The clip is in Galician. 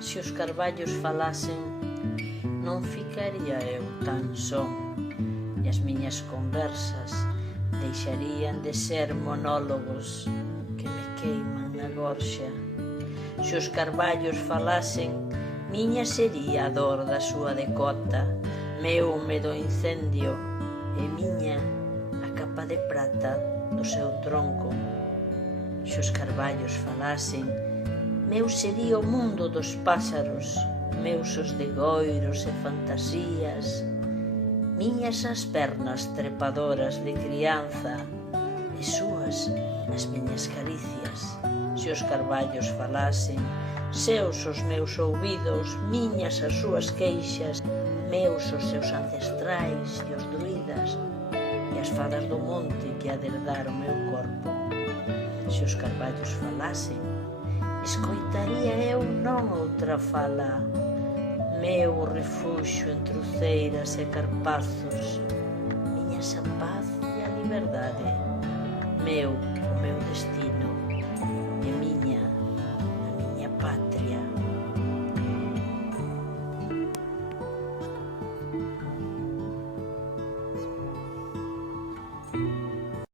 Se os carballos falasen, non ficaría eu tan só, e as miñas conversas deixarían de ser monólogos que me queiman na gorxa. Se os carballos falasen, miña sería a dor da súa decota, meu medo incendio, e miña a capa de prata do seu tronco. Se os carballos falasen, meu sería o mundo dos páxaros, meus os degoiros e fantasías, miñas as pernas trepadoras de crianza e súas as miñas caricias. Se os carballos falasen, seus os meus ouvidos, miñas as súas queixas, meus os seus ancestrais e os druidas e as fadas do monte que ha de herdar o meu corpo. Se os carballos falasen, escoitaría eu non outra fala, meu refuxio entre uceiras e carpazos, miña xa paz e a liberdade, meu